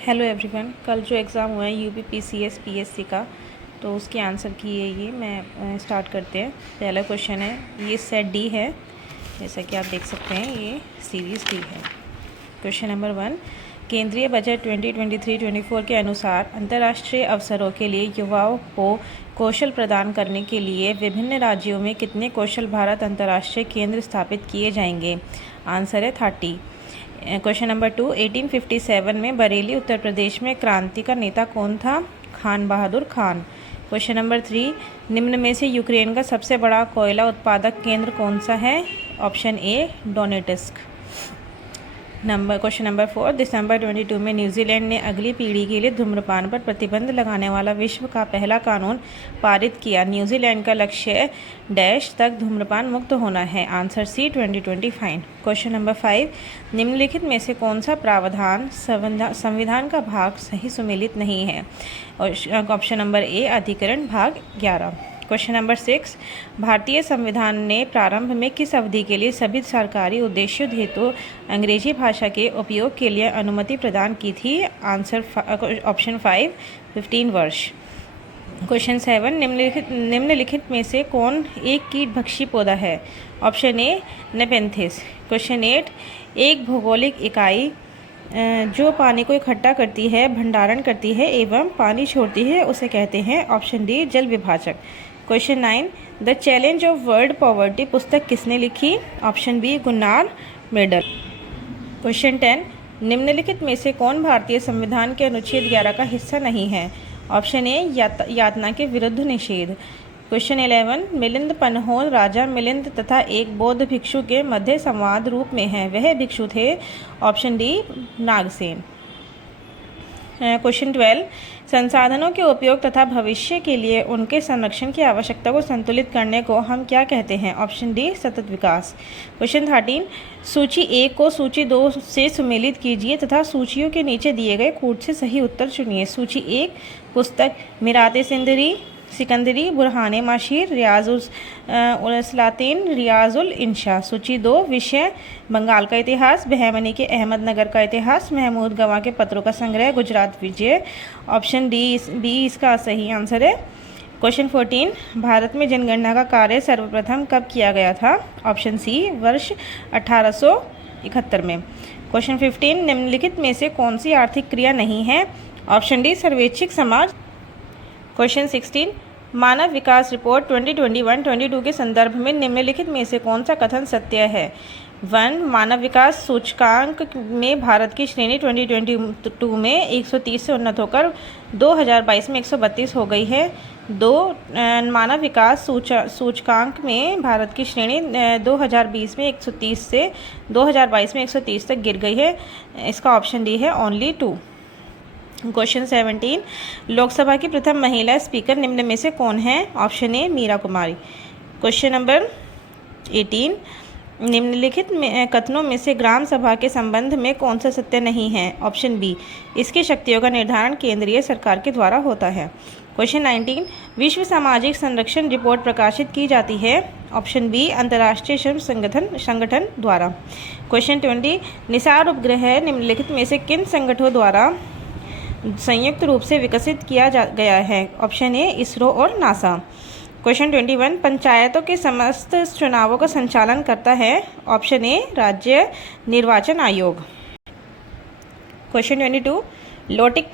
Hello everyone. कल जो exam हुआ है यूपी पीसीएस पीएससी का, तो उसके आंसर की ये मैं स्टार्ट करते हैं। पहला क्वेश्चन है, ये सेट डी है, जैसा कि आप देख सकते हैं ये सीरीज़ डी है। क्वेश्चन नंबर 1, केंद्रीय बजट 2023-24 के अनुसार अंतर्राष्ट्रीय अवसरों के लिए युवाओं को कौशल प्रदान करने के लिए विभिन्न राज्यों में कितने कौशल भारत अंतर्राष्ट्रीय केंद्र स्थापित किए जाएंगे? आंसर है 30। क्वेश्चन नंबर 2, 1857 में बरेली उत्तर प्रदेश में क्रांति का नेता कौन था? खान बहादुर खान। क्वेश्चन नंबर 3, निम्न में से यूक्रेन का सबसे बड़ा कोयला उत्पादक केंद्र कौन सा है? ऑप्शन ए डोनेट्स्क। क्वेश्चन नंबर 4, दिसंबर 22 में न्यूजीलैंड ने अगली पीढ़ी के लिए धूम्रपान पर प्रतिबंध लगाने वाला विश्व का पहला कानून पारित किया। न्यूजीलैंड का लक्ष्य डैश तक धूम्रपान मुक्त होना है। Answer C 2025। क्वेश्चन नंबर 5, निम्नलिखित में से कौन सा प्रावधान संविधान का भाग सही सुमेलित नहीं है? ऑप्शन नंबर ए अधिकरण भाग 11। क्वेश्चन नंबर 6, भारतीय संविधान ने प्रारंभ में किस अवधि के लिए सभी सरकारी उद्देश्यों हेतु अंग्रेजी भाषा के उपयोग के लिए अनुमति प्रदान की थी? आंसर ऑप्शन 5 15 वर्ष। क्वेश्चन 7, निम्नलिखित में से कौन एक कीटभक्षी पौधा है? ऑप्शन ए नेपेंथिस। क्वेश्चन 8, एक भौगोलिक इकाई जो पानी को इकट्ठा करती है, भंडारण करती है एवं पानी छोड़ती है, उसे कहते हैं? ऑप्शन डी जल विभाजक। Question 9, the challenge of world poverty पुस्तक किसने लिखी? Option B Gunnar Myrdal. Question 10, निम्नलिखित में से कौन भारतीय संविधान के अनुच्छेद 11 का हिस्सा नहीं है? ऑप्शन ए यातना के विरुद्ध निषेध। क्वेश्चन 11, मिलिंद पन्होल राजा मिलिंद तथा एक बौद्ध भिक्षु के मध्य संवाद रूप में है, वह भिक्षु थे? Option D Nagasena. क्वेश्चन 12, संसाधनों के उपयोग तथा भविष्य के लिए उनके संरक्षण की आवश्यकता को संतुलित करने को हम क्या कहते हैं? ऑप्शन डी सतत विकास। क्वेश्चन 13, सूची 1 को सूची 2 से सुमेलित कीजिए तथा सूचियों के नीचे दिए गए कूट से सही उत्तर चुनिए। सूची 1, पुस्तक मिराते सिंदरी सिकंदरी बुरहाने माशीर रियाजुल सलातीन रियाजुल इंशा। सूची 2, विषय बंगाल का इतिहास, बहमनी के अहमदनगर का इतिहास, महमूद गवाह के पत्रों का संग्रह, गुजरात विजय। ऑप्शन डी इसका सही आंसर है। क्वेश्चन 14, भारत में जनगणना का कार्य सर्वप्रथम कब किया गया था? ऑप्शन सी वर्ष 1871 में। क्वेश्चन 15, निम्नलिखित में से कौन सी आर्थिक क्रिया नहीं है? ऑप्शन डी सर्वेक्षिक समाज। क्वेश्चन 16, मानव विकास रिपोर्ट 2021-22 के संदर्भ में निम्नलिखित में से कौन सा कथन सत्य है? 1, मानव विकास सूचकांक में भारत की श्रेणी 2022 में 130 से उन्नत होकर 2022 में 132 हो गई है। 2, मानव विकास सूचकांक में भारत की श्रेणी 2020 में 130 से 2022 में 130 तक गिर गई है। इसका ऑप्शन डी है ओनली 2। क्वेश्चन 17, लोकसभा की प्रथम महिला स्पीकर निम्न में से कौन है? Option A Meira Kumari. Question number 18, निम्नलिखित कथनों में से ग्राम सभा के संबंध में कौन सा सत्य नहीं है? ऑप्शन बी, इसकी शक्तियों का निर्धारण केंद्रीय सरकार के द्वारा होता है। क्वेश्चन 19, विश्व सामाजिक संरक्षण रिपोर्ट प्रकाशित की जाती है? ऑप्शन बी, अंतर्राष्ट्रीय श्रम संगठन द्वारा। क्वेश्चन 20, निसार उपग्रह निम्नलिखित में से किन संगठनों द्वारा संयुक्त रूप से विकसित किया गया है? ऑप्शन ए इसरो और नासा। क्वेश्चन 21, पंचायतों के समस्त चुनावों का संचालन करता है? ऑप्शन ए राज्य निर्वाचन आयोग। क्वेश्चन 22, लौटिक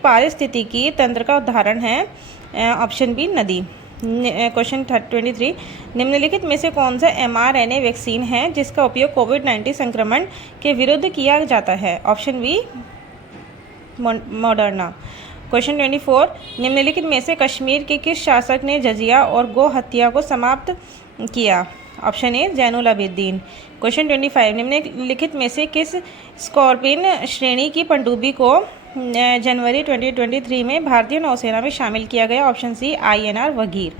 पारिस्थितिकी तंत्र का उदाहरण है? ऑप्शन बी नदी। क्वेश्चन 23, निम्नलिखित में से कौन सा mRNA वैक्सीन है जिसका उपयोग कोविड-19 संक्रमण के विरुद्ध किया जाता है? Option B Moderna. क्वेश्चन 24, निम्नलिखित में से कश्मीर के किस शासक ने जजिया और गौ हत्या को समाप्त किया? ऑप्शन ए जैनुल आबिदीन। क्वेश्चन 25, निम्नलिखित में से किस स्कॉर्पिन श्रेणी की पनडुब्बी को जनवरी 2023 में भारतीय नौसेना में शामिल किया गया? Option C INR Vagir.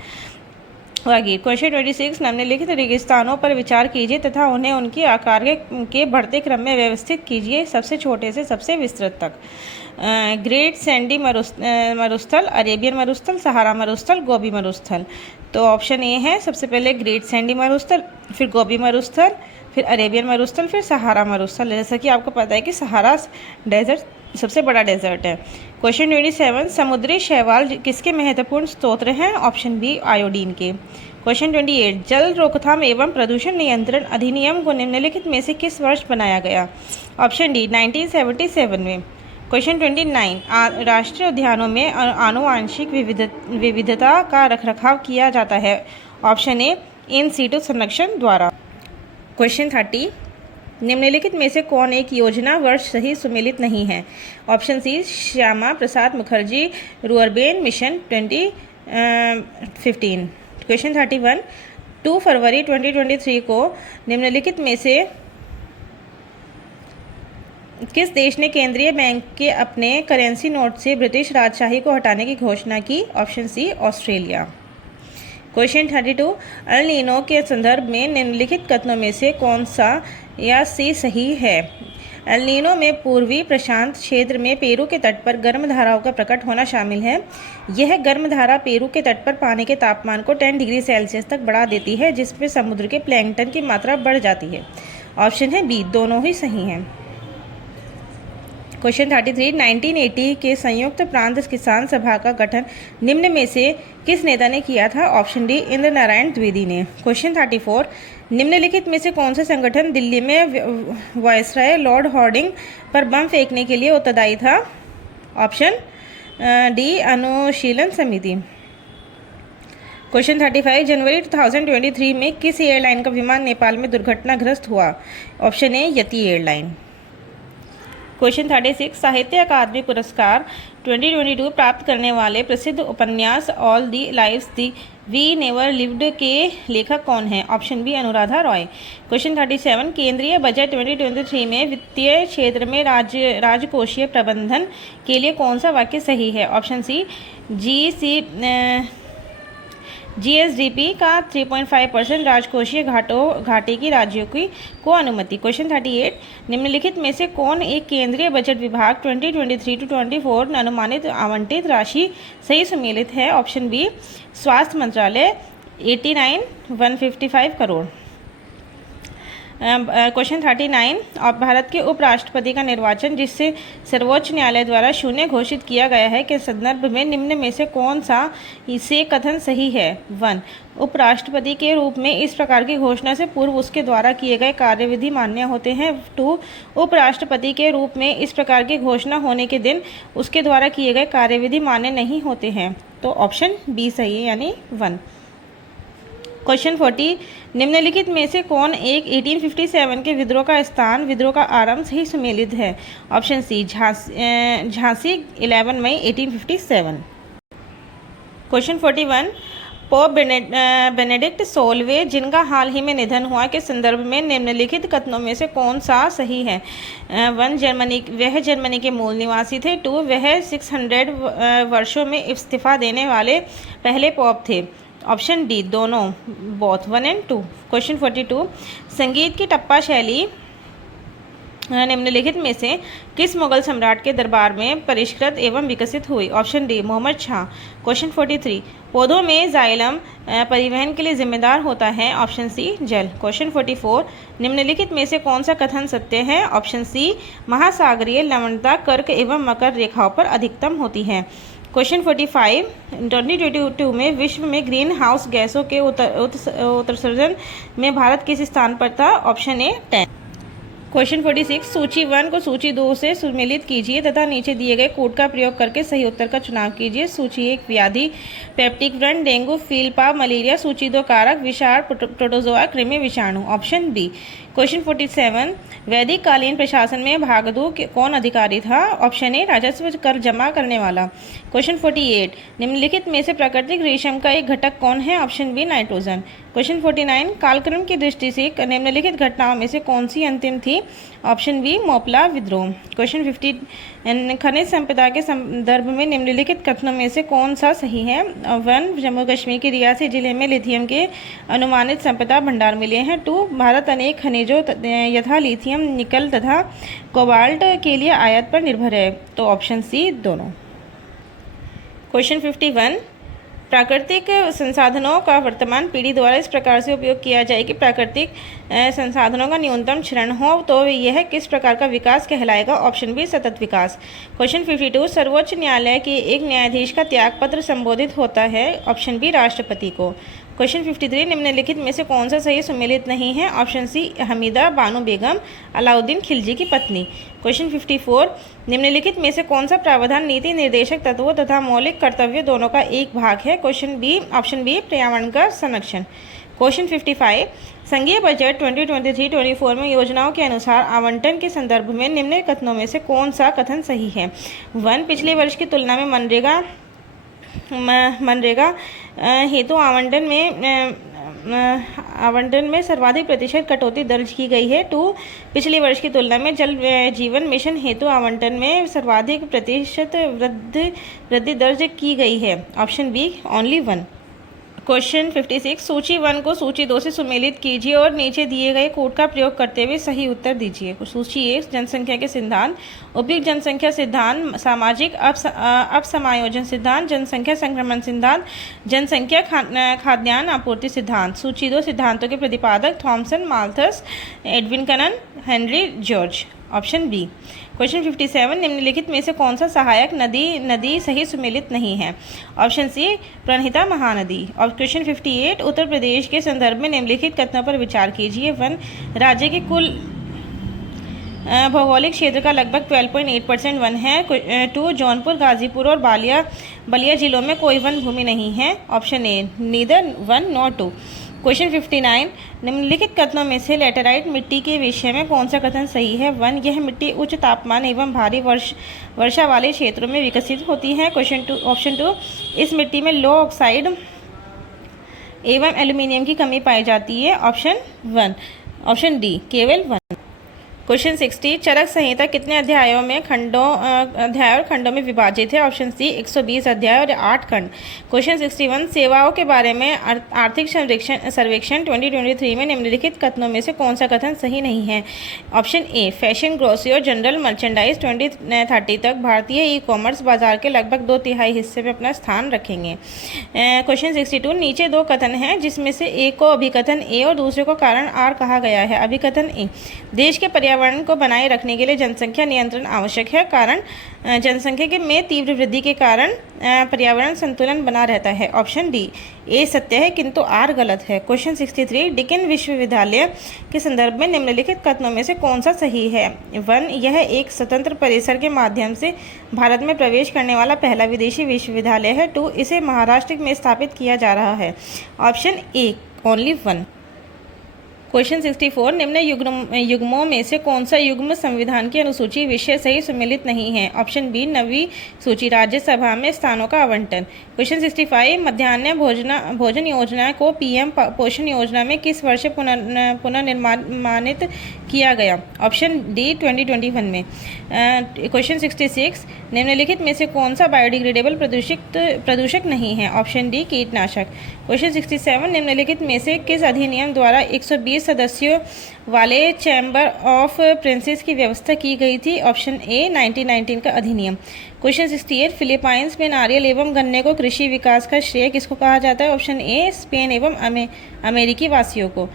Question 26, निम्नलिखित रेगिस्तानों पर विचार कीजिए तथा उन्हें उनके आकार के बढ़ते क्रम में व्यवस्थित कीजिए, सबसे छोटे से सबसे विस्तृत तक। ग्रेट सैंडी मरुस्थल, अरेबियन मरुस्थल, सहारा मरुस्थल, गोबी मरुस्थल। तो ऑप्शन ए है सबसे पहले ग्रेट सैंडी मरुस्थल, फिर गोबी मरुस्थल, फिर अरेबियन मरुस्थल, फिर सहारा मरुस्थल। जैसा कि आपको पता है कि सहारा डेजर्ट सबसे बड़ा डेजर्ट है। क्वेश्चन 27, समुद्री शैवाल किसके महत्वपूर्ण स्रोत हैं? ऑप्शन बी आयोडीन के। क्वेश्चन 28, जल रोकथाम एवं प्रदूषण नियंत्रण अधिनियम को निम्नलिखित में से किस वर्ष बनाया गया? ऑप्शन डी 1977 में। क्वेश्चन 29, राष्ट्रीय उद्यानों में आनुवांशिक विविधता का रखरखाव किया जाता है? ऑप्शन ए इन सीटू संरक्षण द्वारा। क्वेश्चन 30, निम्नलिखित में से कौन एक योजना वर्ष सही सुमेलित नहीं है? ऑप्शन सी श्यामा प्रसाद मुखर्जी रुअरबेन मिशन 2015। क्वेश्चन 31, 2 फरवरी 2023 को निम्नलिखित में से किस देश ने केंद्रीय बैंक के अपने करेंसी नोट से ब्रिटिश राजशाही को हटाने की घोषणा की? Option C Australia. Question 32, El Nino के संदर्भ में निम्नलिखित कथनों में से कौन सा या सी सही है? एल नीनो में पूर्वी प्रशांत क्षेत्र में पेरू के तट पर गर्म धाराओं का प्रकट होना शामिल है। यह गर्म धारा पेरू के तट पर पानी के तापमान को 10 डिग्री सेल्सियस तक बढ़ा देती है, जिसमें समुद्र के प्लैंकटन की मात्रा बढ़ जाती है। ऑप्शन है बी, दोनों ही सही हैं। क्वेश्चन 33, 1980 के संयुक्त प्रांत किसान सभा का गठन निम्न में से किस नेता ने किया था? ऑप्शन डी इंद्र नारायण द्विवेदी ने। क्वेश्चन 34, निम्नलिखित में से कौन सा संगठन दिल्ली में वायसराय लॉर्ड हॉर्डिंग पर बम फेंकने के लिए उत्तरदायी था? ऑप्शन डी अनुशीलन समिति। क्वेश्चन 35, जनवरी 2023 में किस एयरलाइन का विमान नेपाल में दुर्घटनाग्रस्त हुआ? Option A Yeti airline. Question 36, Sahitya अकादमी पुरस्कार 2022 प्राप्त करने वाले प्रसिद्ध उपन्यास all the lives the we never lived के लेखक कौन हैं? Option B Anuradha Roy. Question 37, केंद्रीय बजट 2023 में वित्तीय क्षेत्र में राजकोषीय प्रबंधन के लिए कौन सा वाक्य सही है? ऑप्शन सी जीएसडीपी का 3.5% राजकोषीय घाटे की राज्यों को अनुमति। क्वेश्चन 38, निम्नलिखित में से कौन एक केंद्रीय बजट विभाग 2023-24 अनुमानित आवंटित राशि सही सुमेलित है? ऑप्शन बी स्वास्थ्य मंत्रालय 89,155 करोड़। क्वेश्चन 39, भारत के उपराष्ट्रपति का निर्वाचन जिससे सर्वोच्च न्यायालय द्वारा शून्य घोषित किया गया है के संदर्भ में निम्न में से कौन सा इसे कथन सही है? 1, उपराष्ट्रपति के रूप में इस प्रकार की घोषणा से पूर्व उसके द्वारा किए गए कार्यविधि मान्य होते हैं। 2, उपराष्ट्रपति के रूप में इस प्रकार की घोषणा होने के दिन उसके द्वारा किए गए कार्यविधि मान्य नहीं होते हैं। तो ऑप्शन बी सही है, यानी 1। क्वेश्चन 40, निम्नलिखित में से कौन एक 1857 के विद्रोह का स्थान विद्रोह का आरंभ सही सुमेलित है? ऑप्शन सी झांसी 11 मई 1857। क्वेश्चन 41, पोप बेनेडिक्ट 16वें जिनका हाल ही में निधन हुआ के संदर्भ में निम्नलिखित कथनों में से कौन सा सही है? 1, वह जर्मनी के मूल निवासी थे। 2, वह 600 वर्षों में इस्तीफा देने वाले पहले पोप थे। ऑप्शन डी दोनों, बोथ 1 और 2। क्वेश्चन 42, संगीत की टप्पा शैली निम्नलिखित में से किस मुगल सम्राट के दरबार में परिष्कृत एवं विकसित हुई? Option D Mohammad Shah. Question 43, पौधों में जाइलम परिवहन के लिए जिम्मेदार होता है? ऑप्शन सी जल। क्वेश्चन 44, निम्नलिखित में से कौन सा कथन सत्य है? ऑप्शन सी महासागरीय लवणता कर्क एवं मकर रेखाओं पर अधिकतम होती है। क्वेश्चन 45, 2022 में विश्व में ग्रीन हाउस गैसों के उत्सर्जन में भारत किस स्थान पर था? Option A 10। क्वेश्चन 46, सूची 1 को सूची 2 से सुमेलित कीजिए तथा नीचे दिए गए कोड का प्रयोग करके सही उत्तर का चुनाव कीजिए। सूची 1 व्याधि पेप्टिक व्रण डेंगू फीलपा मलेरिया। सूची 2 कारक विषाण प्रोटोजोआ कृमि विषाणु। Option B. क्वेश्चन 47, वैदिक कालीन प्रशासन में भागदू कौन अधिकारी था? ऑप्शन ए राजस्व कर जमा करने वाला। क्वेश्चन 48, निम्नलिखित में से प्राकृतिक रेशम का एक घटक कौन है? Option B nitrogen. क्वेश्चन 49, कालक्रम की दृष्टि से निम्नलिखित घटनाओं में से कौन सी अंतिम थी? ऑप्शन बी मोपला विद्रोह। क्वेश्चन 50, खनिज संपदा के संदर्भ में निम्नलिखित कथनों में से कौन सा सही है? 1, जम्मू कश्मीर के रियासी जिले में लिथियम के अनुमानित संपदा भंडार मिले हैं। 2, भारत अनेक खनिजों यथा लिथियम निकल तथा कोबाल्ट के लिए आयात पर निर्भर है। तो ऑप्शन सी दोनों। क्वेश्चन 51, प्राकृतिक संसाधनों का वर्तमान पीढ़ी द्वारा इस प्रकार से उपयोग किया जाए कि प्राकृतिक संसाधनों का न्यूनतम क्षरण हो, तो यह किस प्रकार का विकास कहलाएगा? ऑप्शन बी सतत विकास। क्वेश्चन 52 सर्वोच्च न्यायालय के एक न्यायाधीश का त्यागपत्र संबोधित होता है? ऑप्शन बी राष्ट्रपति को। क्वेश्चन 53 निम्नलिखित में से कौन सा सही सुमेलित नहीं है? ऑप्शन सी हमीदा बानो बेगम, अलाउद्दीन खिलजी की पत्नी। क्वेश्चन 54 निम्नलिखित में से कौन सा प्रावधान नीति निर्देशक तत्वों तथा मौलिक कर्तव्य दोनों का एक भाग है? ऑप्शन बी पर्यावरण का संरक्षण। क्वेश्चन 55 संघीय बजट 2023-24 में योजनाओं के अनुसार आवंटन के संदर्भ में निम्न कथनों में से कौन सा कथन सही है? 1 पिछले वर्ष की तुलना में मनरेगा हेतु आवंटन में सर्वाधिक प्रतिशत कटौती दर्ज की गई है। 2 पिछले वर्ष की तुलना में जल जीवन मिशन हेतु आवंटन में सर्वाधिक प्रतिशत वृद्धि दर्ज की गई है। Option B only 1। क्वेश्चन 56 सूची 1 को सूची 2 से सुमेलित कीजिए और नीचे दिए गए कोड का प्रयोग करते हुए सही उत्तर दीजिए। सूची 1 जनसंख्या के सिद्धांत, उपयुक्त जनसंख्या सिद्धांत, सामाजिक अपसमायोजन सिद्धांत, जनसंख्या संक्रमण सिद्धांत, जनसंख्या खाद्यान्न आपूर्ति सिद्धांत। सूची 2 सिद्धांतों के प्रतिपादक Thomson, Malthus, Edwin Cannan, Henry George. Option B. Question 57 निम्नलिखित में से कौन सा सहायक नदी सही सुमेलित नहीं है? Option C Pranhita Mahanadi. और क्वेश्चन 58 उत्तर प्रदेश के संदर्भ में निम्नलिखित कथनों पर विचार कीजिए। 1 राज्य के कुल भौगोलिक क्षेत्र का लगभग 12.8% वन है। 2 जौनपुर, गाजीपुर और बलिया जिलों में कोई वन भूमि नहीं है। ऑप्शन ए नीदर 1 नॉर 2। क्वेश्चन 59 निम्नलिखित कथनों में से लैटेराइट मिट्टी के विषय में कौन सा कथन सही है? 1 यह मिट्टी उच्च तापमान एवं भारी वर्षा वाले क्षेत्रों में विकसित होती है। ऑप्शन 2 इस मिट्टी में लो ऑक्साइड एवं एल्यूमिनियम की कमी पाई जाती है। ऑप्शन डी केवल 1। क्वेश्चन 60 चरक संहिता कितने अध्याय और खंडों में विभाजित है? ऑप्शन सी 120 अध्याय और 8 खंड। क्वेश्चन 61 सेवाओं के बारे में आर्थिक सर्वेक्षण 2023 में निम्नलिखित कथनों में से कौन सा कथन सही नहीं है? ऑप्शन ए फैशन, ग्रोसरी और जनरल मर्चेंडाइज 2030 तक भारतीय ई कॉमर्स बाजार के लगभग 2/3 हिस्से में अपना स्थान रखेंगे। क्वेश्चन 62 नीचे 2 कथन हैं जिसमें से एक को अभिकथन ए और दूसरे को कारण आर कहा गया है। अभिकथन ए देश के पर्यावरण को बनाए रखने के लिए जनसंख्या नियंत्रण आवश्यक है। कारण जनसंख्या में तीव्र वृद्धि के कारण पर्यावरण संतुलन बना रहता है। ऑप्शन डी ए सत्य है किंतु आर गलत है। क्वेश्चन 63 डिकिन विश्वविद्यालय के संदर्भ में निम्नलिखित कथनों में से कौन सा सही है? 1 यह एक स्वतंत्र परिसर के माध्यम से भारत में प्रवेश करने वाला पहला विदेशी विश्वविद्यालय है। 2 इसे महाराष्ट्र में स्थापित किया जा रहा है। Option A only 1। क्वेश्चन 64 निम्न युग्मों में से कौन सा युग्म संविधान की अनुसूची विषय सही सुमेलित नहीं है? ऑप्शन बी 9वीं सूची राज्यसभा में स्थानों का आवंटन। क्वेश्चन 65 मध्याह्न भोजन योजना को पीएम पोषण योजना में किस वर्ष पुनर्निर्माणित किया गया? ऑप्शन डी 2021 में। क्वेश्चन 66 निम्नलिखित में से कौन सा बायोडिग्रेडेबल प्रदूषक नहीं है? ऑप्शन डी कीटनाशक। क्वेश्चन 67 निम्नलिखित में से किस अधिनियम द्वारा 120 सदस्यों वाले चैम्बर ऑफ प्रिंसेस की व्यवस्था की गई थी? ऑप्शन ए 1919 का अधिनियम। क्वेश्चन 68 फिलीपाइंस में नारियल एवं गन्ने को कृषि विकास का श्रेय किसको कहा जाता है? ऑप्शन ए स्पेन एवं अमेरिकी वासियों को।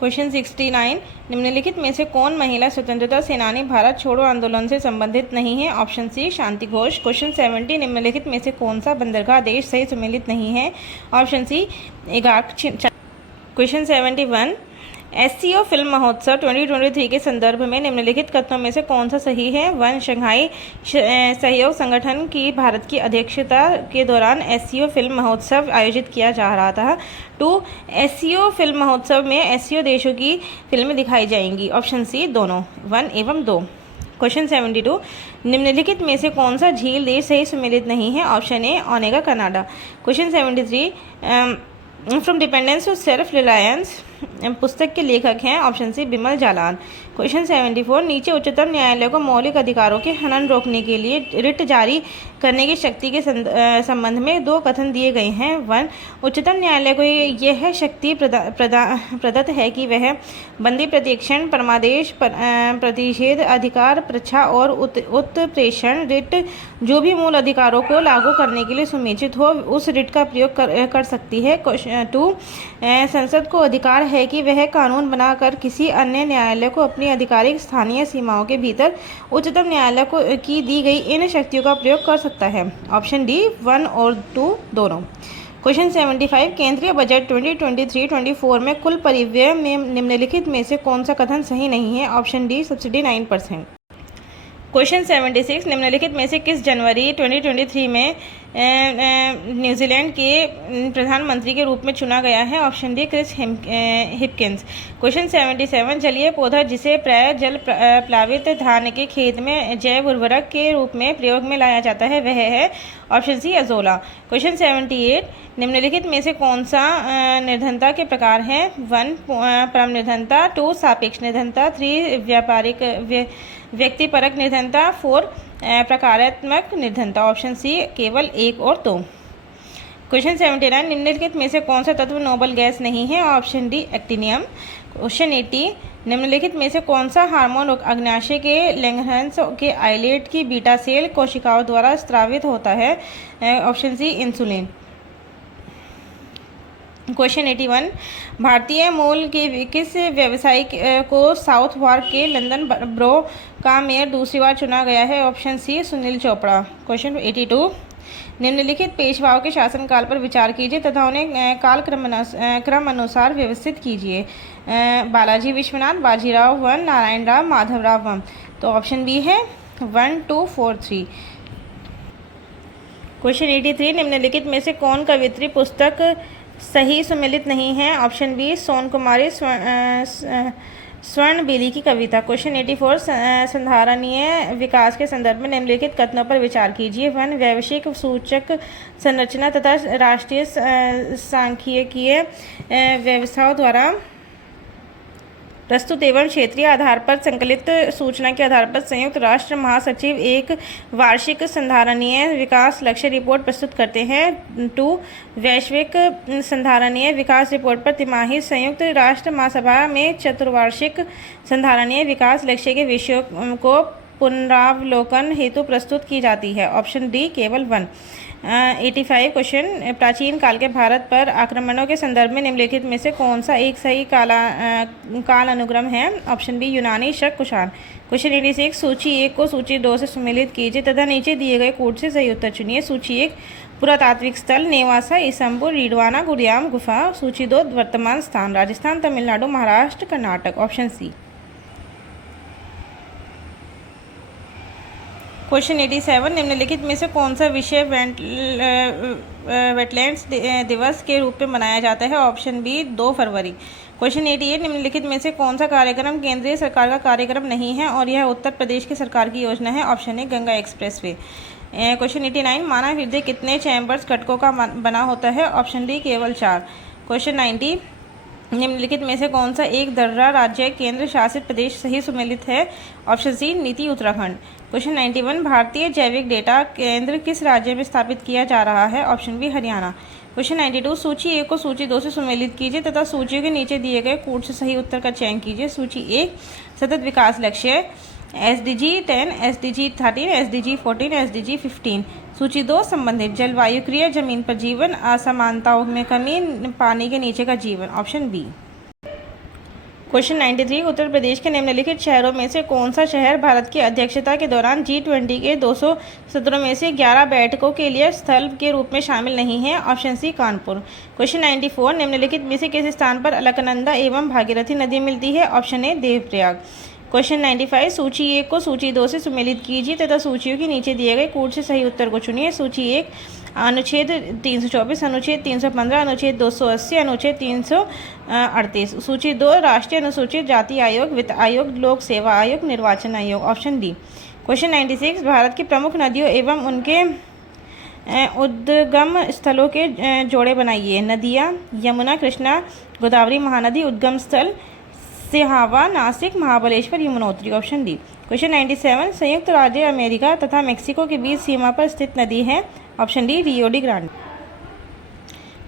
क्वेश्चन 69 निम्नलिखित में से कौन महिला स्वतंत्रता सेनानी भारत छोड़ो आंदोलन से संबंधित नहीं है? ऑप्शन सी शांति घोष। क्वेश्चन 70 निम्नलिखित में से कौन सा बंदरगाह देश सही सुमेलित नहीं है? ऑप्शन सी इगाक। क्वेश्चन 71 SCO फिल्म महोत्सव 2023 के संदर्भ में निम्नलिखित कथनों में से कौन सा सही है? 1 शंघाई सहयोग संगठन की भारत की अध्यक्षता के दौरान SCO फिल्म महोत्सव आयोजित किया जा रहा था। 2 SCO फिल्म महोत्सव में SCO देशों की फिल्में दिखाई जाएंगी। ऑप्शन सी दोनों 1 एवं 2। क्वेश्चन 72 निम्नलिखित में से कौन सा झील देश सही सुमेलित नहीं है? Option A Onega Canada. Question 73 from dependence to self reliance पुस्तक के लेखक हैं? Option C Bimal Jalan. Question 74, नीचे उच्चतम न्यायालय को मौलिक अधिकारों के हनन रोकने के लिए रिट जारी करने की शक्ति के संबंध में दो कथन दिए गए हैं। 1, उच्चतम न्यायालय को यह शक्ति प्रदत्त है कि वह बंदी प्रत्यक्षण, परमादेश, प्रतिषेध, अधिकार प्रच्छा और उत्प्रेषण रिट जो भी मूल अधिकारों को लागू करने के लिए सुनिश्चित हो उस रिट का प्रयोग कर सकती है। 2, संसद को अधिकार है कि वह कानून बनाकर किसी अन्य न्यायालय को अपनी आधिकारिक स्थानीय सीमाओं के भीतर उच्चतम न्यायालय की दी गई इन शक्तियों का प्रयोग कर सकता है। ऑप्शन डी 1 और 2 दोनों। क्वेश्चन 75, केंद्रीय बजट 2023-24 में कुल परिव्यय में निम्नलिखित में से कौन सा कथन सही नहीं है? Option D subsidy 9%। क्वेश्चन 76, निम्नलिखित में से किस जनवरी 2023 में न्यूजीलैंड के प्रधानमंत्री के रूप में चुना गया है? Option D Chris Hipkins. Question 77, जलीय पौधा जिसे प्रायः जल प्लावित धान के खेत में जैव उर्वरक के रूप में प्रयोग में लाया जाता है वह है? ऑप्शन सी अजोला। क्वेश्चन 78, निम्नलिखित में से कौन सा निर्धनता के प्रकार है? 1, परम निर्धनता, 2, सापेक्ष निर्धनता, 3, व्यापारिक व्यक्तिपरक निर्धनता, 4, प्रकारात्मक निर्धनता। ऑप्शन सी केवल 1 और 2। क्वेश्चन 79, निम्नलिखित में से कौन सा तत्व नोबल गैस नहीं है? Option D actinium. क्वेश्चन 80, निम्नलिखित में से कौन सा हार्मोन अग्नाशय के लैंगरहंस के आइलेट की बीटा सेल कोशिकाओं द्वारा स्रावित होता है? ऑप्शन सी इंसुलिन। क्वेश्चन 81, भारतीय मूल के किस व्यवसायी को साउथ वार्क के लंदन ब्रो का मेयर दूसरी बार चुना गया है? Option C Sunil Chopra. Question 82, निम्नलिखित पेशवाओं के शासनकाल पर विचार कीजिए तथा उन्हें क्रम अनुसार व्यवस्थित कीजिए। बालाजी विश्वनाथ, बाजीराव 1, नारायण राव, माधवराव 1। तो ऑप्शन बी है 1, 2, 4, 3। क्वेश्चन 83, निम्नलिखित में से कौन कवित्री पुस्तक सही सुमेलित नहीं है? ऑप्शन बी सोन कुमारी स्वर्ण बेली की कविता। क्वेश्चन 84, संधारणीय विकास के संदर्भ में निम्नलिखित कथनों पर विचार कीजिए। 1, वैश्विक सूचक संरचना तथा राष्ट्रीय सांख्यिकीय व्यवस्थाओं द्वारा प्रस्तुत एवं क्षेत्रीय आधार पर संकलित सूचना के आधार पर संयुक्त राष्ट्र महासचिव एक वार्षिक संधारणीय विकास लक्ष्य रिपोर्ट प्रस्तुत करते हैं। 2, वैश्विक संधारणीय विकास रिपोर्ट पर तिमाही संयुक्त राष्ट्र महासभा में चतुर्वार्षिक संधारणीय विकास लक्ष्य के विषयों को पुनरावलोकन हेतु प्रस्तुत की जाती है। ऑप्शन डी केवल 1। 85 क्वेश्चन, प्राचीन काल के भारत पर आक्रमणों के संदर्भ में निम्नलिखित में से कौन सा एक सही काल अनुक्रम है? ऑप्शन बी यूनानी, शक, कुषाण। क्वेश्चन 86, सूची 1 को सूची 2 से सम्मिलित कीजिए तथा नीचे दिए गए कूट से सही उत्तर चुनिए। सूची 1 पुरातात्विक स्थल नेवासा, ईसमपुर, रीडवाना, गुड़ियाम गुफा। सूची 2 वर्तमान स्थान Rajasthan, Tamil Nadu, Maharashtra, Karnataka. Option C. Question 87, निम्नलिखित में से कौन सा विषय वेटलैंड्स दिवस के रूप में मनाया जाता है? ऑप्शन बी 2 फरवरी। क्वेश्चन 88, निम्नलिखित में से कौन सा कार्यक्रम केंद्रीय सरकार का कार्यक्रम नहीं है और यह उत्तर प्रदेश की सरकार की योजना है? ऑप्शन ए गंगा एक्सप्रेसवे। क्वेश्चन 89, मानव हृदय कितने चैम्बर्स घटकों का बना होता है? ऑप्शन डी केवल 4। क्वेश्चन 90, निम्नलिखित में से कौन सा एक दर्रा राज्य केंद्र शासित प्रदेश सही सुमेलित है? ऑप्शन सी नीति उत्तराखंड। क्वेश्चन 91, भारतीय जैविक डेटा केंद्र किस राज्य में स्थापित किया जा रहा है? Option B Haryana. क्वेश्चन 92, सूची 1 को सूची 2 से सुमेलित कीजिए तथा सूचियों के नीचे दिए गए कूट से सही उत्तर का चयन कीजिए। सूची 1 सतत विकास लक्ष्य SDG 10, SDG 13, SDG 14, SDG 15। सूची 2 संबंधित जलवायु क्रिया, जमीन पर जीवन, असमानताओं में कमी, पानी के नीचे का जीवन। Option B. Question 93, Uttar Pradesh के निम्नलिखित शहरों में से कौन सा शहर भारत की अध्यक्षता के दौरान G20 के 200 सत्रों में से 11 बैठकों के लिए स्थल के रूप में शामिल नहीं है? ऑप्शन सी कानपुर। क्वेश्चन 94, निम्नलिखित में से किस स्थान पर अलकनंदा एवं भागीरथी नदी मिलती है? ऑप्शन ए देवप्रयाग। क्वेश्चन 95, सूची 1 को सूची 2 से सुमेलित कीजिए तथा सूचियों के नीचे दिए गए कूट से सही उत्तर को चुनिए। सूची 1 अनुच्छेद 324, अनुच्छेद 315, अनुच्छेद 280, अनुच्छेद 338। सूची 2 राष्ट्रीय अनुसूचित जाति आयोग, वित्त आयोग, लोक सेवा आयोग, निर्वाचन आयोग। Option D. क्वेश्चन 96, भारत की प्रमुख नदियों एवं उनके उद्गम स्थलों के जोड़े बनाइए। नदियाँ यमुना, कृष्णा, गोदावरी, महानदी। उद्गम स्थल Sihawa, Nashik, Mahabaleshwar, Yamunotri. Option D. Question 97 संयुक्त राज्य अमेरिका तथा मेक्सिको के बीच सीमा पर स्थित नदी है। Option D Rio de Grande.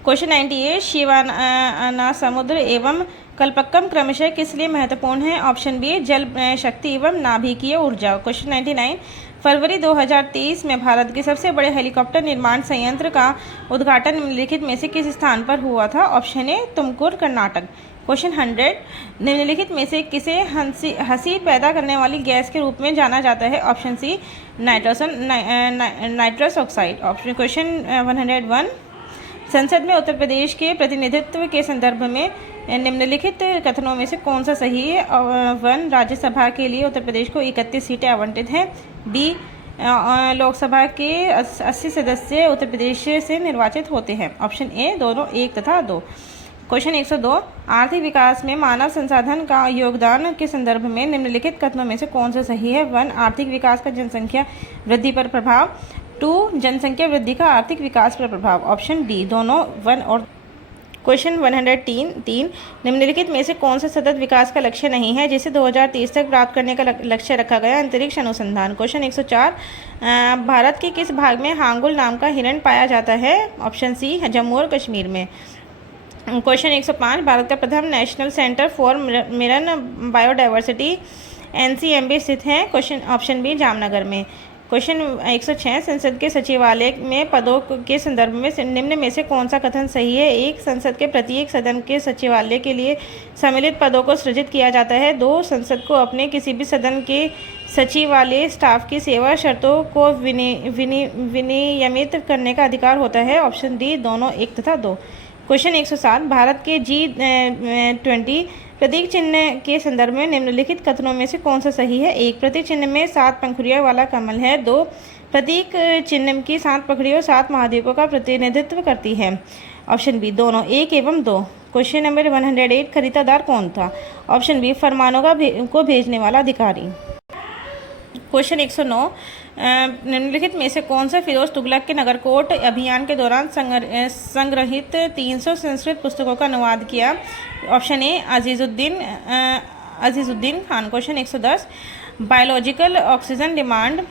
Question 98 Sivana समुद्र एवं कल्पक्कम क्रमशः किस लिए महत्वपूर्ण है। ऑप्शन बी जल शक्ति एवं नाभिकीय ऊर्जा। क्वेश्चन 99 फरवरी 2023 में भारत के सबसे बड़े हेलीकॉप्टर निर्माण संयंत्र का उद्घाटन निम्नलिखित में से किस स्थान पर हुआ था। Option A Tumkur, Karnataka. Question 100 निम्नलिखित में से किसे हंसी पैदा करने वाली गैस के रूप में जाना जाता है। Option C nitrous oxide. Option question 101 संसद में उत्तर प्रदेश के प्रतिनिधित्व के संदर्भ में निम्नलिखित कथनों में से कौन सा सही है। 1 राज्यसभा के लिए उत्तर प्रदेश को 31 सीटें आवंटित हैं। बी लोकसभा के 80 सदस्य उत्तर प्रदेश से निर्वाचित होते हैं। ऑप्शन ए दोनों 1 तथा 2। क्वेश्चन 102 आर्थिक विकास में मानव संसाधन का योगदान के संदर्भ में निम्नलिखित कथनों में से कौन सा सही है। 1 आर्थिक विकास का जनसंख्या वृद्धि पर प्रभाव। 2 जनसंख्या वृद्धि का आर्थिक विकास पर प्रभाव। ऑप्शन डी दोनों 1 और। क्वेश्चन 103 निम्नलिखित में से कौन सा सतत विकास का लक्ष्य नहीं है जिसे 2030 तक प्राप्त करने का लक्ष्य रखा गया। अंतरिक्ष अनुसंधान। क्वेश्चन 104 भारत के किस भाग में हांगुल नाम का हिरण पाया जाता है। ऑप्शन सी जम्मू और कश्मीर में। क्वेश्चन 105 भारत का प्रथम नेशनल सेंटर फॉर मेरन बायोडाइवर्सिटी NCMB स्थित है। क्वेश्चन ऑप्शन बी जामनगर में। क्वेश्चन 106 संसद के सचिवालय में पदों के संदर्भ में निम्न में से कौन सा कथन सही है। 1 संसद के प्रत्येक सदन के सचिवालय के लिए सम्मिलित पदों को सृजित किया जाता है। 2 संसद को अपने किसी भी सदन के सचिवालय स्टाफ की सेवा शर्तों को विनियमित करने का अधिकार होता है। ऑप्शन डी दोनों 1 तथा 2। क्वेश्चन 107 भारत के G20 प्रतीक चिन्ह के संदर्भ में निम्नलिखित कथनों में से कौन सा सही है। 1 प्रतीक चिन्ह में 7 पंखुड़ियों वाला कमल है। 2 प्रतीक चिन्ह की 7 पंखुड़ियों 7 महाद्वीपों का प्रतिनिधित्व करती है। ऑप्शन बी दोनों 1 एवं 2। क्वेश्चन नंबर 108 खरीदार कौन था। ऑप्शन बी फरमानों को भेजने वाला अधिकारी। क्वेश्चन 109 निम्नलिखित में से कौन सा फिरोज तुगलक के नगरकोट अभियान के दौरान संग्रहित 300 संस्कृत पुस्तकों का अनुवाद किया। Option A Azizuddin Khan. Question 110 biological oxygen demand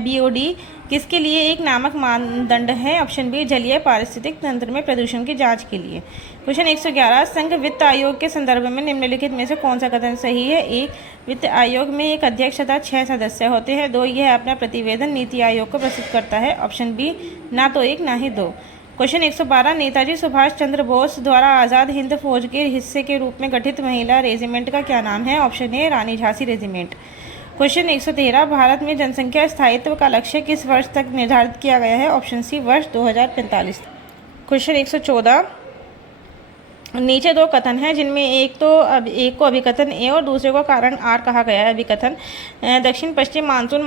BOD किसके लिए एक नामक मानदंड है। ऑप्शन बी जलीय पारिस्थितिक तंत्र में प्रदूषण की जांच के लिए। क्वेश्चन 111 संघ वित्त आयोग के संदर्भ में निम्नलिखित में से कौन सा कथन सही है। 1 वित्त आयोग में एक अध्यक्ष तथा 6 सदस्य होते हैं। 2 यह अपना प्रतिवेदन नीति आयोग को प्रस्तुत करता है। ऑप्शन बी ना तो 1 ना ही 2। क्वेश्चन 112 नेताजी सुभाष चंद्र बोस द्वारा आज़ाद हिंद फौज के हिस्से के रूप में गठित महिला रेजिमेंट का क्या नाम है। ऑप्शन ए रानी झांसी रेजिमेंट। क्वेश्चन 113 भारत में जनसंख्या स्थायित्व का लक्ष्य किस वर्ष तक निर्धारित किया गया है। ऑप्शन सी वर्ष 2045। क्वेश्चन 114 नीचे 2 कथन हैं जिनमें एक को अभिकथन ए और दूसरे को कारण आर कहा गया है। अभिकथन दक्षिण पश्चिम मानसून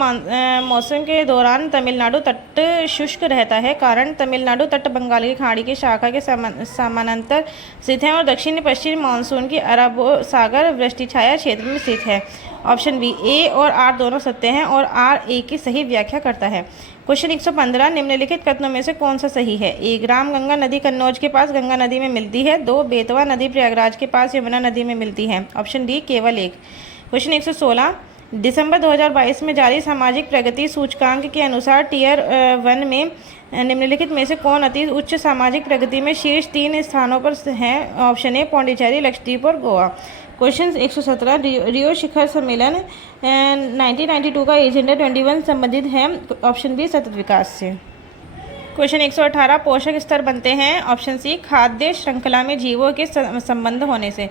मौसम के दौरान तमिलनाडु तट शुष्क रहता है। कारण तमिलनाडु तट बंगाल की खाड़ी की शाखा के समानांतर स्थित है और दक्षिण पश्चिम मानसून की अरब सागर वृष्टि छाया क्षेत्र में स्थित है। ऑप्शन बी ए और आर दोनों सत्य हैं और आर ए की सही व्याख्या करता है। क्वेश्चन 115 निम्नलिखित कथनों में से कौन सा सही है। 1 रामगंगा नदी कन्नौज के पास गंगा नदी में मिलती है। 2 बेतवा नदी प्रयागराज के पास यमुना नदी में मिलती है। ऑप्शन डी केवल 1। क्वेश्चन 116 दिसंबर 2022 में जारी सामाजिक प्रगति सूचकांक के अनुसार टियर 1 में निम्नलिखित में से कौन अति उच्च सामाजिक प्रगति में शीर्ष 3 स्थानों पर है। ऑप्शन ए पौंडीचेरी, लक्षद्वीप और गोवा। क्वेश्चन 117 रियो शिखर सम्मेलन 1992 का एजेंडा 21 संबंधित है। ऑप्शन बी सतत विकास से। क्वेश्चन 118 पोषक स्तर बनते हैं। ऑप्शन सी खाद्य श्रृंखला में जीवों के संबंध होने से।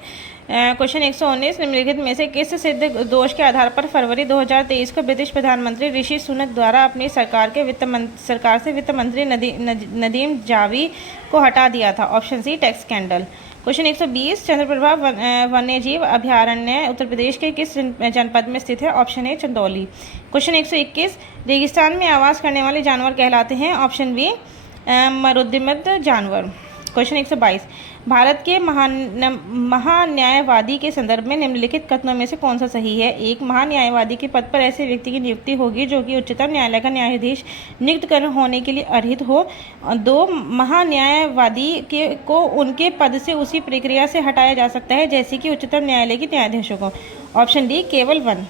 क्वेश्चन 119 निम्नलिखित में से किस सिद्ध दोष के आधार पर फरवरी 2023 को ब्रिटिश प्रधानमंत्री ऋषि सुनक द्वारा अपनी सरकार से वित्त मंत्री नदीम जावी को हटा दिया था। Option C tax scandal. Question 120 Chandraprabha वन्यजीव अभयारण्य उत्तर प्रदेश के किस जनपद में स्थित है। ऑप्शन ए चंदौली। क्वेश्चन 121 रेगिस्तान में आवास करने वाले जानवर कहलाते हैं। ऑप्शन बी मरुद्दिमत जानवर। क्वेश्चन 122 भारत के महान्यायवादी के संदर्भ में निम्नलिखित कथनों में से कौन सा सही है? 1. महान्यायवादी के पद पर ऐसे व्यक्ति की नियुक्ति होगी जो कि उच्चतम न्यायालय का न्यायाधीश नियुक्त कर होने के लिए अर्हित हो। 2. महान्यायवादी को उनके पद से उसी प्रक्रिया से हटाया जा सकता है जैसे कि उच्चतम न्यायालय के न्यायाधीशों को। ऑप्शन डी केवल 1।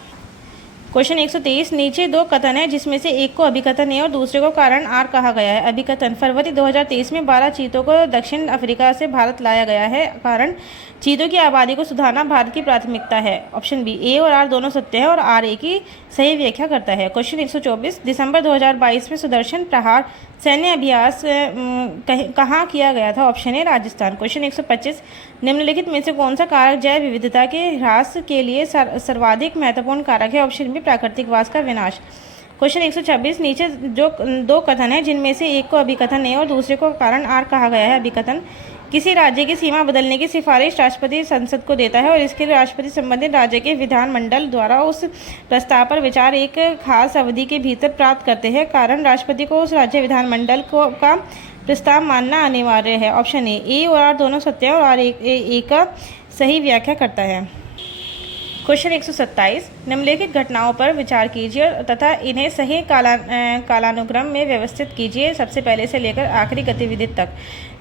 क्वेश्चन 123, नीचे दो कथन है जिसमें से एक को अभिकथन ए और दूसरे को कारण आर कहा गया है। अभिकथन, फरवरी 2023 में 12 चीतों को दक्षिण अफ्रीका से भारत लाया गया है। कारण, चीतों की आबादी को सुधारना भारत की प्राथमिकता है। ऑप्शन बी, ए और आर दोनों सत्य है और आर ए की सही व्याख्या करता है। क्वेश्चन 124, दिसंबर 2022 में सुदर्शन प्रहार सैन्य अभ्यास कहाँ किया गया था? Option A, Rajasthan. क्वेश्चन 125, निम्नलिखित में से कौन सा कारक जैव विविधता के ह्रास के लिए सर्वाधिक महत्वपूर्ण कारक है? ऑप्शन बी, प्राकृतिक वास का विनाश। क्वेश्चन 126, नीचे जो दो कथन है जिनमें से एक को अभिकथन ए और दूसरे को कारण आर कहा गया है। अभिकथन, किसी राज्य की सीमा बदलने की सिफारिश राष्ट्रपति संसद को देता है और इसके लिए राष्ट्रपति संबंधित राज्य के विधानमंडल द्वारा उस प्रस्ताव पर विचार एक खास अवधि के भीतर प्राप्त करते हैं। कारण, राष्ट्रपति को उस राज्य विधानमंडल का प्रस्ताव मानना अनिवार्य है। ऑप्शन ए और आर दोनों सत्य है और आर ए का सही व्याख्या करता है। क्वेश्चन 127, निम्नलिखित घटनाओं पर विचार कीजिए तथा इन्हें सही कालानुक्रम में व्यवस्थित कीजिए, सबसे पहले से लेकर आखिरी गतिविधि तक।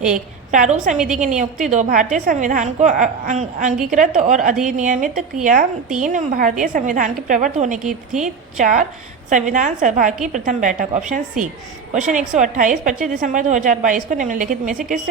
1. प्रारूप समिति की नियुक्ति। 2. भारतीय संविधान को अंगीकृत और अधिनियमित किया। 3. भारतीय संविधान के प्रवर्त होने की थी। 4. संविधान सभा की प्रथम बैठक। Option C. क्वेश्चन 128, 25 दिसंबर 2022 को निम्नलिखित में से किस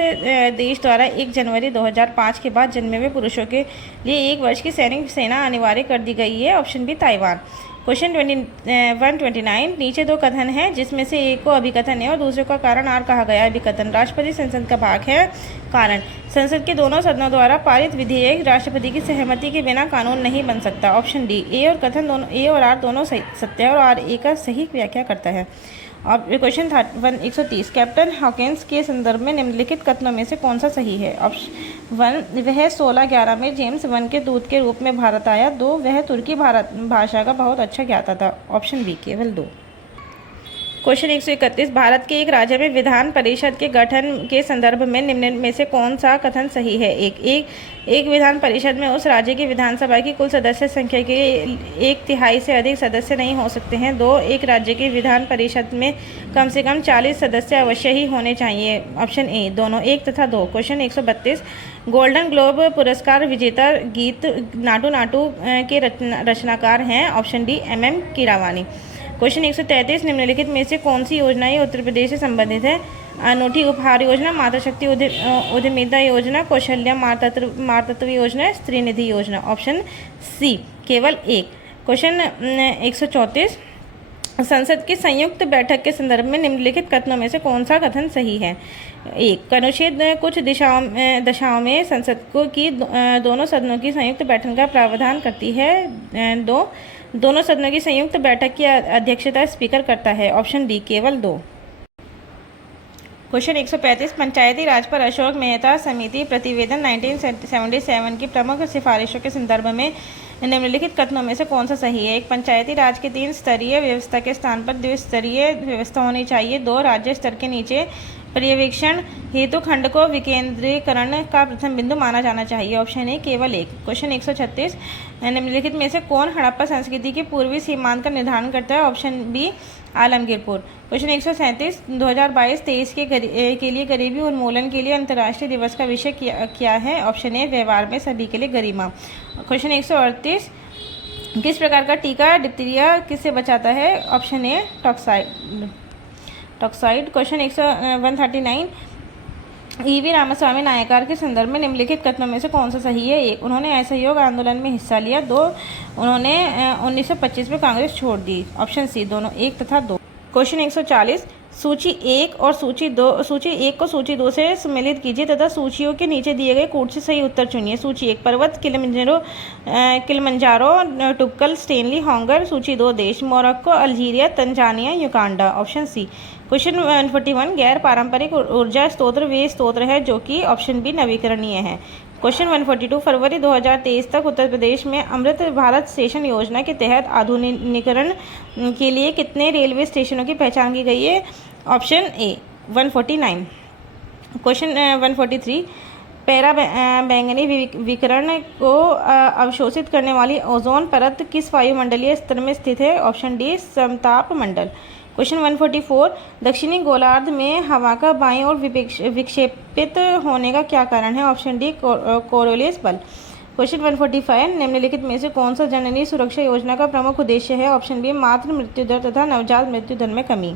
देश द्वारा 1 जनवरी 2005 के बाद जन्मे हुए पुरुषों के लिए 1 वर्ष की सैनिक सेना अनिवार्य कर दी गई है? Option B, Taiwan. क्वेश्चन 129, नीचे दो कथन हैं जिसमें से एक को अभिकथन है और दूसरे को कारण आर कहा गया है। अभिकथन, राष्ट्रपति संसद का भाग है। कारण, संसद के दोनों सदनों द्वारा पारित विधेयक राष्ट्रपति की सहमति के बिना कानून नहीं बन सकता। ऑप्शन डी, ए और कथन दोनों ए और आर दोनों सत्य है और आर ए का सही व्याख्या करता है। अब क्वेश्चन 130, कैप्टन हॉकिंस के संदर्भ में निम्नलिखित कथनों में से कौन सा सही है? ऑप्शन 1, वह 1611 में जेम्स वन के दूत के रूप में भारत आया। 2, वह तुर्की भाषा का बहुत अच्छा ज्ञाता था। ऑप्शन बी, केवल 2। क्वेश्चन 131, भारत के एक राज्य में विधान परिषद के गठन के संदर्भ में निम्न में से कौन सा कथन सही है? एक विधान परिषद में उस राज्य की विधानसभा की कुल सदस्य संख्या के 1/3 से अधिक सदस्य नहीं हो सकते हैं। 2, एक राज्य की विधान परिषद में कम से कम 40 सदस्य अवश्य ही होने चाहिए। ऑप्शन ए, दोनों, 1 तथा 2। क्वेश्चन 132, गोल्डन ग्लोब पुरस्कार विजेता गीत नाटू नाटू के रचनाकार हैं? Option D, MM Keeravani. Question 133, निम्नलिखित में से कौन सी योजनाएं उत्तर प्रदेश से संबंधित है? अनूठी उपहार योजना, मातृशक्ति उद्यमिता योजना, कौशल्या मातृत्व योजना, स्त्री निधि योजना। ऑप्शन सी, केवल 1। क्वेश्चन 134, संसद की संयुक्त बैठक के संदर्भ में निम्नलिखित कथनों में से कौन सा कथन सही है? 1, अनुच्छेद कुछ दशाओं में संसद की दोनों सदनों की संयुक्त बैठक का प्रावधान करती है। 2, दोनों सदनों की संयुक्त बैठक की अध्यक्षता स्पीकर करता है। ऑप्शन डी, केवल 2। क्वेश्चन 135, पंचायती राज पर अशोक मेहता समिति प्रतिवेदन 1977 की प्रमुख सिफारिशों के संदर्भ में निम्नलिखित कथनों में से कौन सा सही है? 1, पंचायती राज के 3 स्तरीय व्यवस्था के स्थान पर द्विस्तरीय व्यवस्था होनी चाहिए। 2, राज्य स्तर के नीचे पर्यवेक्षण हेतु खंड को विकेंद्रीकरण का प्रथम बिंदु माना जाना चाहिए। ऑप्शन ए, केवल 1। क्वेश्चन 136, निम्नलिखित में से कौन हड़प्पा संस्कृति की पूर्वी सीमांत का निर्धारण करता है? Option B, Alamgirpur. क्वेश्चन 137, 2022-23 के लिए गरीबी उन्मूलन के लिए अंतर्राष्ट्रीय दिवस का विषय क्या है? ऑप्शन ए, व्यवहार में सभी के लिए गरिमा। क्वेश्चन 138, किस प्रकार का टीका डिप्थीरिया किससे बचाता है? Option A, toxoid. Question 139, EV Ramaswamy Naicker के संदर्भ में निम्नलिखित कथनों में से कौन सा सही है? 1, उन्होंने असहयोग आंदोलन में हिस्सा लिया। 2, उन्होंने 1925 में कांग्रेस छोड़ दी। ऑप्शन सी, दोनों, 1 तथा 2। क्वेश्चन 140, सूची 1 और सूची 1 को सूची 2 से सम्मिलित कीजिए तथा सूचियों के नीचे दिए गए कूट से सही उत्तर चुनिए। सूची 1, पर्वत किलिमंजारो, टुक्कल, स्टेनली, होंगर। सूची 2, देश, Morocco, Algeria, Tanzania, Uganda. Option C. Question 141, गैर पारंपरिक ऊर्जा स्रोत वे स्रोत है जो कि ऑप्शन बी, नवीकरणीय है। क्वेश्चन 142, फरवरी 2023 तक उत्तर प्रदेश में अमृत भारत स्टेशन योजना के तहत आधुनिकीकरण के लिए कितने रेलवे स्टेशनों की पहचान की गई है? ऑप्शन ए, 149। क्वेश्चन 143, बैंगनी विकिरण को अवशोषित करने वाली ओजोन परत किस वायुमंडलीय स्तर में स्थित है? ऑप्शन डी समताप मंडल। क्वेश्चन 144, दक्षिणी गोलार्ध में हवा का बाईं ओर विक्षेपित होने का क्या कारण है? ऑप्शन डी कोरियोलिस बल। क्वेश्चन 145, निम्नलिखित में से कौन सा जननी सुरक्षा योजना का प्रमुख उद्देश्य है? ऑप्शन बी मातृ मृत्यु दर तथा नवजात मृत्यु दर में कमी।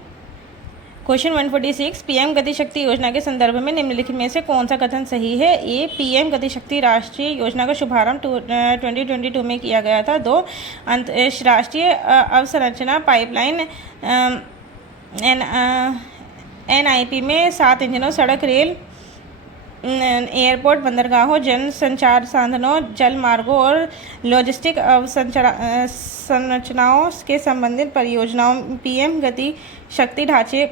क्वेश्चन 146, पीएम गति शक्ति योजना के संदर्भ में निम्नलिखित में से कौन सा कथन सही है? ए, पीएम गति शक्ति राष्ट्रीय योजना का शुभारंभ 2022 में किया गया था। 2, राष्ट्रीय अवसंरचना पाइपलाइन NIP में 7 इंजनों, सड़क, रेल, एयरपोर्ट, बंदरगाहों, जन संचार साधनों, जल मार्गों और लॉजिस्टिक संरचनाओं के संबंधित परियोजनाओं पीएम गति शक्ति ढांचे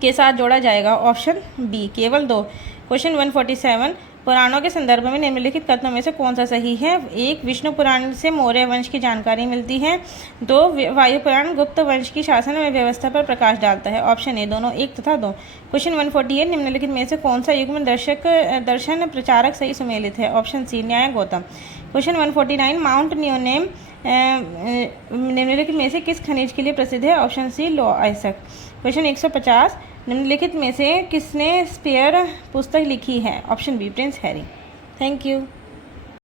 के साथ जोड़ा जाएगा। ऑप्शन बी केवल 2। क्वेश्चन 147, पुराणों के संदर्भ में निम्नलिखित कथनों में से कौन सा सही है? 1, विष्णु पुराण से मौर्य वंश की जानकारी मिलती है। 2, वायु पुराण गुप्त वंश की शासन व्यवस्था पर प्रकाश डालता है। ऑप्शन ए दोनों, 1 तथा 2। क्वेश्चन 148, निम्नलिखित में से कौन सा युग्म दर्शन प्रचारक सही सुमेलित है? ऑप्शन सी न्याय गौतम। क्वेश्चन 149, माउंट न्यूनेम निम्नलिखित में से किस खनिज के लिए प्रसिद्ध है? ऑप्शन सी लो आइसक। क्वेश्चन 150, निम्नलिखित में से किसने स्पेयर पुस्तक लिखी है? Option B Prince Harry. Thank you.